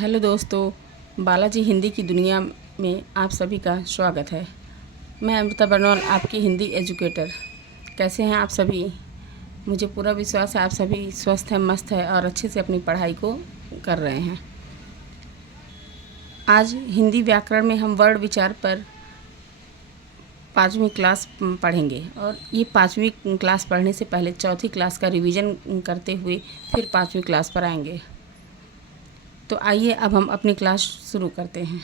Hello दोस्तों, बालाजी हिंदी की दुनिया में आप सभी का स्वागत है। मैं अमृता बरनौल, आपकी हिंदी एजुकेटर। कैसे हैं आप सभी? मुझे पूरा विश्वास है आप सभी स्वस्थ हैं, मस्त है और अच्छे से अपनी पढ़ाई को कर रहे हैं। आज हिंदी व्याकरण में हम वर्ण विचार पर 5वीं क्लास पढ़ेंगे और ये 5वीं क्लास पढ़ने से पहले चौथी क्लास का रिवीजन करते हुए फिर 5वीं क्लास पर आएंगे। तो आइए अब हम अपनी क्लास शुरू करते हैं।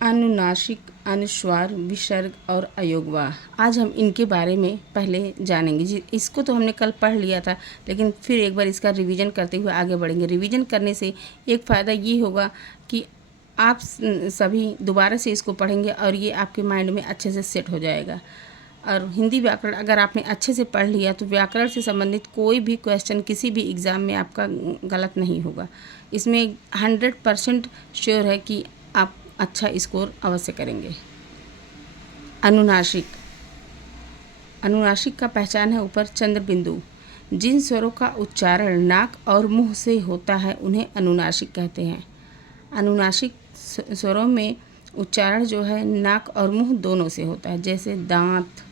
अनुनासिक, अनुस्वार, विसर्ग और अयोगवाह, आज हम इनके बारे में पहले जानेंगे। जी, इसको तो हमने कल पढ़ लिया था, लेकिन फिर एक बार इसका रिवीजन करते हुए आगे बढ़ेंगे। रिवीजन करने से एक फ़ायदा ये होगा कि आप सभी दोबारा से इसको पढ़ेंगे और ये आपके माइंड में अच्छे से सेट हो जाएगा। और हिंदी व्याकरण अगर आपने अच्छे से पढ़ लिया तो व्याकरण से संबंधित कोई भी क्वेश्चन किसी भी एग्ज़ाम में आपका गलत नहीं होगा। इसमें 100% श्योर है कि आप अच्छा स्कोर अवश्य करेंगे। अनुनासिक, अनुनासिक का पहचान है ऊपर चंद्र बिंदु। जिन स्वरों का उच्चारण नाक और मुंह से होता है उन्हें अनुनासिक कहते हैं। अनुनासिक स्वरों में उच्चारण जो है नाक और मुंह दोनों से होता है, जैसे दांत,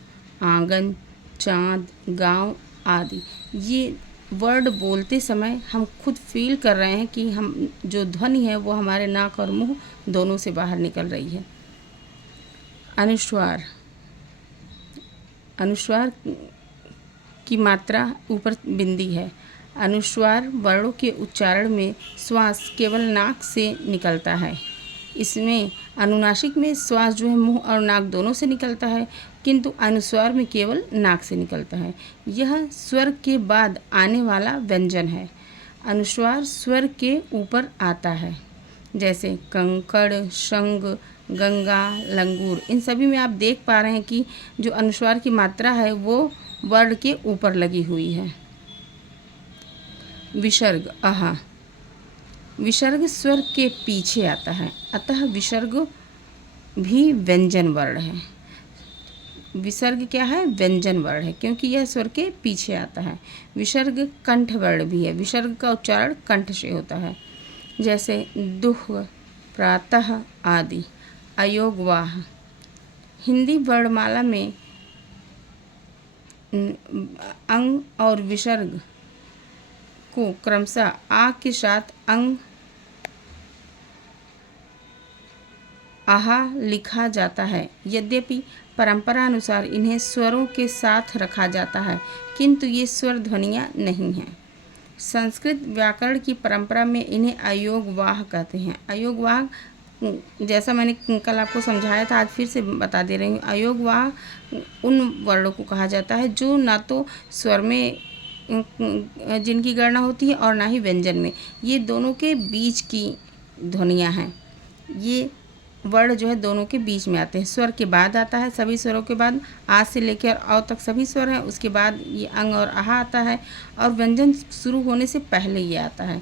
आंगन, चाँद, गाँव आदि। ये वर्ड बोलते समय हम खुद फील कर रहे हैं कि हम जो ध्वनि है वो हमारे नाक और मुंह दोनों से बाहर निकल रही है। अनुस्वार, अनुस्वार की मात्रा ऊपर बिंदी है। अनुस्वार वर्णों के उच्चारण में श्वास केवल नाक से निकलता है। इसमें अनुनासिक में श्वास जो है मुंह और नाक दोनों से निकलता है, किंतु अनुस्वार में केवल नाक से निकलता है। यह स्वर के बाद आने वाला व्यंजन है। अनुस्वार स्वर के ऊपर आता है, जैसे कंकड़, शंग, गंगा, लंगूर। इन सभी में आप देख पा रहे हैं कि जो अनुस्वार की मात्रा है वो वर्ण के ऊपर लगी हुई है। विसर्ग, आहा, विसर्ग स्वर के पीछे आता है, अतः विसर्ग भी व्यंजन वर्ण है। विसर्ग क्या है? व्यंजन वर्ण है, क्योंकि यह स्वर के पीछे आता है। विसर्ग कंठ वर्ण भी है। विसर्ग का उच्चारण कंठ से होता है, जैसे दुह, प्रातः आदि। अयोगवाह, हिंदी वर्णमाला में अंग और विसर्ग को क्रमशः आ के साथ अंग आहा लिखा जाता है। यद्यपि परंपरानुसार इन्हें स्वरों के साथ रखा जाता है, किंतु ये स्वर ध्वनियाँ नहीं हैं। संस्कृत व्याकरण की परंपरा में इन्हें अयोगवाह कहते हैं। अयोगवाह, जैसा मैंने कल आपको समझाया था, आज फिर से बता दे रही हूँ। अयोगवाह उन वर्णों को कहा जाता है जो ना तो स्वर में जिनकी गणना होती है और ना ही व्यंजन में। ये दोनों के बीच की ध्वनियाँ हैं। ये वर्ण जो है दोनों के बीच में आते हैं। स्वर के बाद आता है, सभी स्वरों के बाद आ से लेकर औ तक सभी स्वर हैं। उसके बाद ये अंग और आहा आता है और व्यंजन शुरू होने से पहले ये आता है।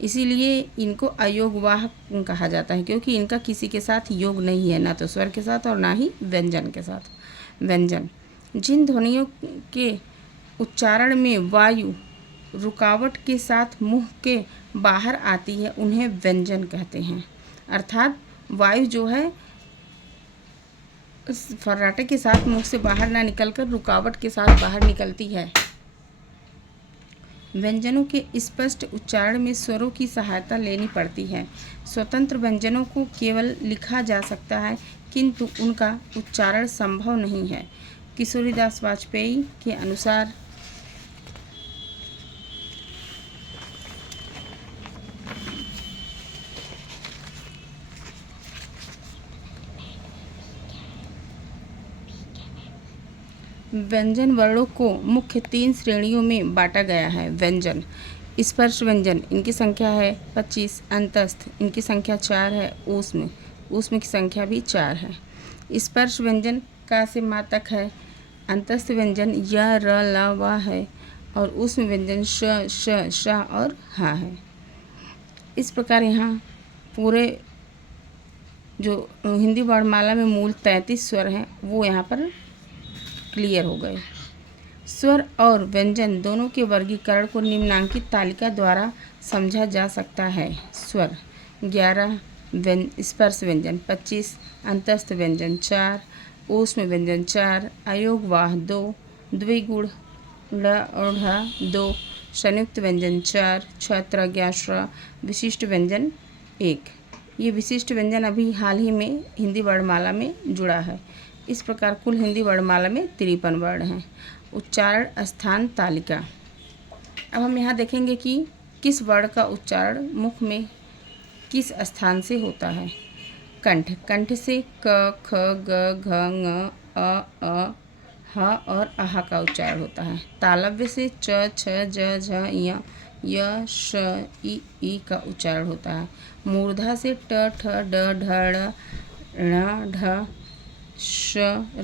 इसीलिए इनको अयोगवाह कहा जाता है, क्योंकि इनका किसी के साथ योग नहीं है, ना तो स्वर के साथ और ना ही व्यंजन के साथ। व्यंजन, जिन ध्वनियों के उच्चारण में वायु रुकावट के साथ मुंह के बाहर आती है उन्हें व्यंजन कहते हैं। अर्थात वायु जो है फर्राटे के साथ मुंह से बाहर ना निकलकर रुकावट के साथ बाहर निकलती है। व्यंजनों के स्पष्ट उच्चारण में स्वरों की सहायता लेनी पड़ती है। स्वतंत्र व्यंजनों को केवल लिखा जा सकता है, किंतु उनका उच्चारण संभव नहीं है। किशोरीदास वाजपेयी के अनुसार व्यंजन वर्णों को मुख्य 3 श्रेणियों में बांटा गया है। व्यंजन, स्पर्श व्यंजन, इनकी संख्या है 25। अंतस्थ, इनकी संख्या 4 है। ऊष्म, ऊष्म की संख्या भी 4 है। स्पर्श व्यंजन का से मातक है। अंतस्थ व्यंजन य, र, ल, व है और ऊष्म व्यंजन श, श, श और हा है। इस प्रकार यहाँ पूरे जो हिंदी वर्णमाला में मूल 33 स्वर हैं वो यहाँ पर क्लियर हो गए। स्वर और व्यंजन दोनों के वर्गीकरण को निम्नांकित तालिका द्वारा समझा जा सकता है। स्वर 11, स्पर्श व्यंजन 25, अंतस्थ व्यंजन 4, ऊष्म व्यंजन 4, अयोगवाह 2, द्विगुण ड़ और ढ 2, संयुक्त व्यंजन 4, छत्रज्ञाश्र, विशिष्ट व्यंजन 1। ये विशिष्ट व्यंजन अभी हाल ही में हिंदी वर्णमाला में जुड़ा है। इस प्रकार कुल हिंदी वर्णमाला में 53 वर्ण हैं। उच्चारण स्थान तालिका। अब हम यहाँ देखेंगे कि किस वर्ण का उच्चारण मुख में किस स्थान से होता है। कंठ, कंठ से क, ख, ग, घ, ङ, अ, ह और अह का उच्चारण होता है। तालव्य से च, छ, ज, झ, य, श, ई का उच्चारण होता है। मूर्धा से ट, ठ, ड, ढ, ण, ढ, श,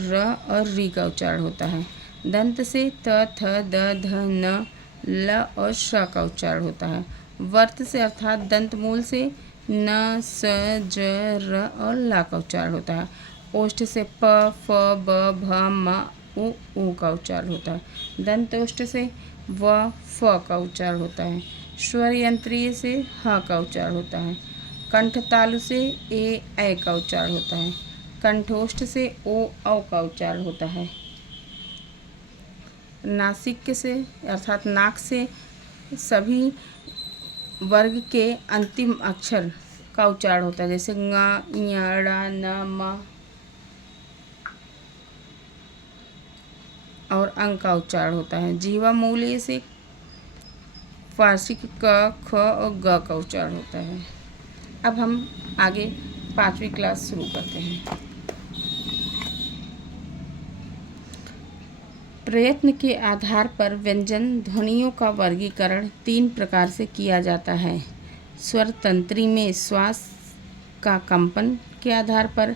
र और री का उच्चारण होता है। दंत से त, थ, द, ध, न, ल और श का उच्चारण होता है। वर्त से अर्थात दंत मूल से न, स, ज, र और ला का उच्चारण होता है। ओष्ठ से प, फ, ब, भ, म, उ का उच्चारण होता है। दंत ओष्ठ से व, फ का उच्चारण होता है। स्वर यंत्रीय से ह का उच्चारण होता है। कंठ तालु से ऐ का उच्चारण होता है। कंठोष्ठ से ओ, औ का उच्चारण होता है। नासिक से अर्थात नाक से सभी वर्ग के अंतिम अक्षर का उच्चारण होता है, जैसे ङ, ञ, ण, न, म और अंग का उच्चारण होता है। जिह्वा मूलीय से फारसी क, ख और ग का उच्चारण होता है। अब हम आगे 5वीं क्लास शुरू करते हैं। प्रयत्न के आधार पर व्यंजन ध्वनियों का वर्गीकरण 3 प्रकार से किया जाता है। स्वर तंत्री में श्वास का कंपन के आधार पर,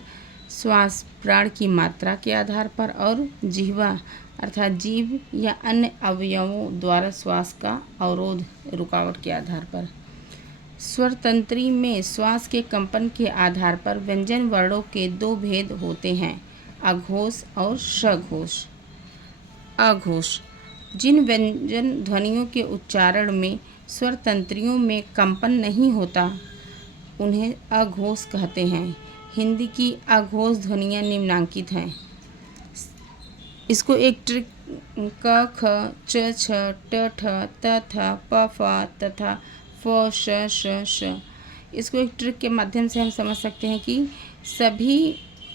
श्वास प्राण की मात्रा के आधार पर और जिह्वा अर्थात जीभ या अन्य अवयवों द्वारा श्वास का अवरोध रुकावट के आधार पर। स्वर तंत्री में श्वास के कंपन के आधार पर व्यंजन वर्णों के 2 भेद होते हैं, अघोष और सघोष। अघोष, जिन व्यंजन ध्वनियों के उच्चारण में स्वर तंत्रियों में कंपन नहीं होता उन्हें अघोष कहते हैं। हिंदी की अघोष ध्वनियाँ निम्नांकित हैं। इसको एक ट्रिक क, ख, च, छ, ट, ठ, त, थ, प, फ तथा फ, श। इसको एक ट्रिक के माध्यम से हम समझ सकते हैं कि सभी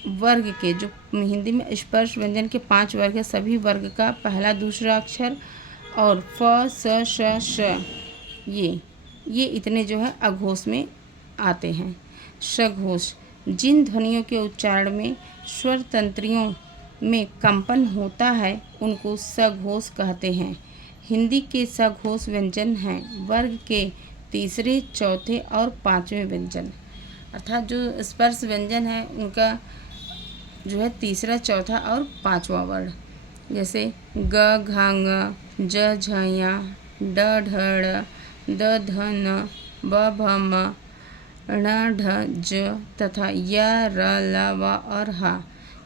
वर्ग के जो हिंदी में स्पर्श व्यंजन के 5 वर्ग है, सभी वर्ग का पहला दूसरा अक्षर और फ, श ये इतने जो है अघोष में आते हैं। सघोष, जिन ध्वनियों के उच्चारण में स्वर तंत्रियों में कंपन होता है उनको सघोष कहते हैं। हिंदी के सघोष व्यंजन हैं वर्ग के तीसरे, चौथे और 5वें व्यंजन, अर्थात जो स्पर्श व्यंजन है उनका जो है तीसरा, चौथा और 5वां वर्ण, जैसे ग, घ, ङ, ज, झ, ञ, ड, ढ, ड़, द, ध, न, ब, भ, म, ण, ढ, ज तथा य, र, ल, व और ह,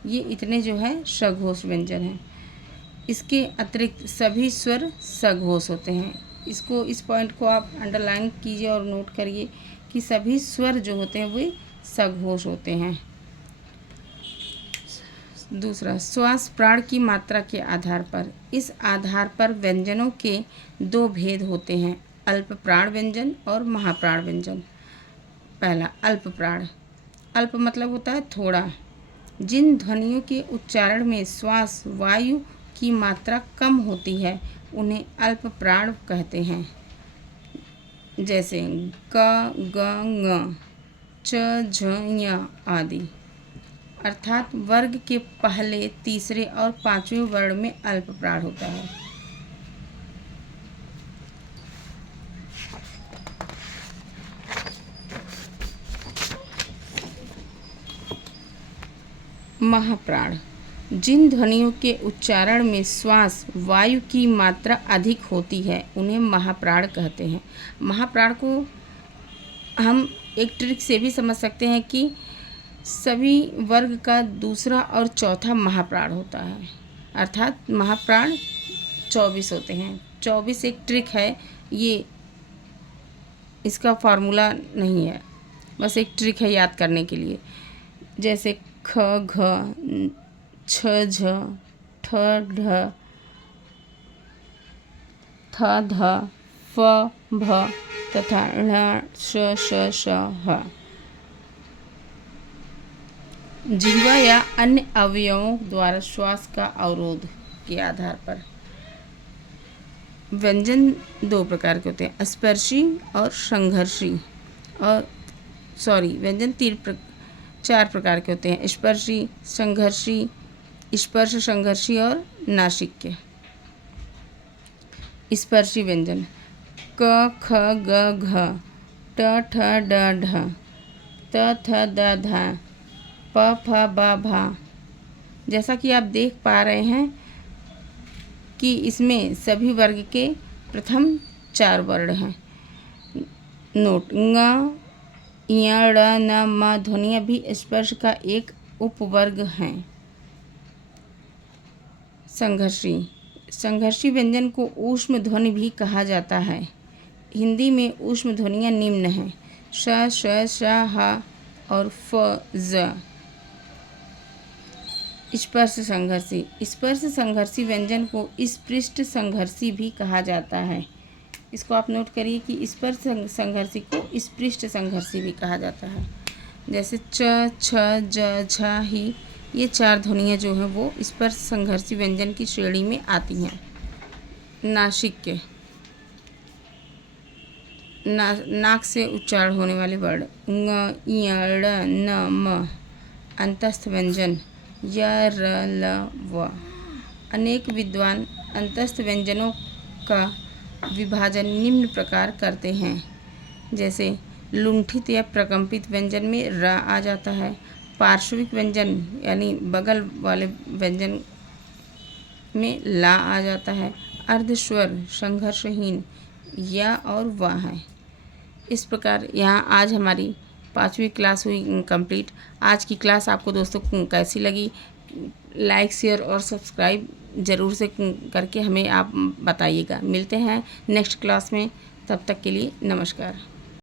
ये इतने जो है सघोष व्यंजन हैं। इसके अतिरिक्त सभी स्वर सघोष होते हैं। इस पॉइंट को आप अंडरलाइन कीजिए और नोट करिए कि सभी स्वर जो होते हैं वे सघोष होते हैं। दूसरा, श्वास प्राण की मात्रा के आधार पर। इस आधार पर व्यंजनों के 2 भेद होते हैं, अल्प प्राण व्यंजन और महाप्राण व्यंजन। पहला, अल्प प्राण। अल्प मतलब होता है थोड़ा। जिन ध्वनियों के उच्चारण में श्वास वायु की मात्रा कम होती है उन्हें अल्प प्राण कहते हैं, जैसे क, ग, ङ, च, झ, ञ आदि। अर्थात वर्ग के पहले, तीसरे और 5वें वर्ण में अल्प प्राण होता है। महाप्राण, जिन ध्वनियों के उच्चारण में श्वास वायु की मात्रा अधिक होती है उन्हें महाप्राण कहते हैं। महाप्राण को हम एक ट्रिक से भी समझ सकते हैं कि सभी वर्ग का दूसरा और चौथा महाप्राण होता है, अर्थात महाप्राण 24 होते हैं। 24 एक ट्रिक है, ये इसका फार्मूला नहीं है, बस एक ट्रिक है याद करने के लिए। जैसे ख घ छ झ ठ ढ थ ध फ भ तथा ण श श श ह। जिह्वा या अन्य अवयवों द्वारा श्वास का अवरोध के आधार पर व्यंजन 2 प्रकार के होते हैं, स्पर्शी और संघर्षी। और व्यंजन 4 प्रकार के होते हैं, स्पर्शी, संघर्षी, स्पर्श संघर्षी और नासिक्य। स्पर्शी व्यंजन क ख ग घ ट ठ ड ढ त थ द ध प फ ब भ। जैसा कि आप देख पा रहे हैं कि इसमें सभी वर्ग के प्रथम 4 वर्ण हैं। नोट ङ य ड़ न म ध्वनियाँ भी स्पर्श का एक उपवर्ग हैं। संघर्षी व्यंजन को ऊष्म ध्वनि भी कहा जाता है। हिंदी में ऊष्म ध्वनियाँ निम्न हैं, श श श ह और फ ज। स्पर्श संघर्षी व्यंजन को स्पृष्ट संघर्षी भी कहा जाता है। इसको आप नोट करिए कि स्पर्श संघर्षी को स्पृष्ट संघर्षी भी कहा जाता है। जैसे च छ ज झ ही, ये 4 ध्वनियाँ जो हैं वो स्पर्श संघर्षी व्यंजन की श्रेणी में आती हैं। नासिक्य, नाक से उच्चारण होने वाले वर्ण ङ य ड़ न म। अंतस्थ व्यंजन य र ल व। अनेक विद्वान अंतस्थ व्यंजनों का विभाजन निम्न प्रकार करते हैं। जैसे लुंठित या प्रकंपित व्यंजन में र आ जाता है। पार्श्विक व्यंजन यानी बगल वाले व्यंजन में ला आ जाता है। अर्धस्वर संघर्षहीन या और वा है। इस प्रकार यहाँ आज हमारी 5वीं क्लास हुई कंप्लीट। आज की क्लास आपको दोस्तों कैसी लगी? लाइक, शेयर और सब्सक्राइब ज़रूर से करके हमें आप बताइएगा। मिलते हैं नेक्स्ट क्लास में, तब तक के लिए नमस्कार।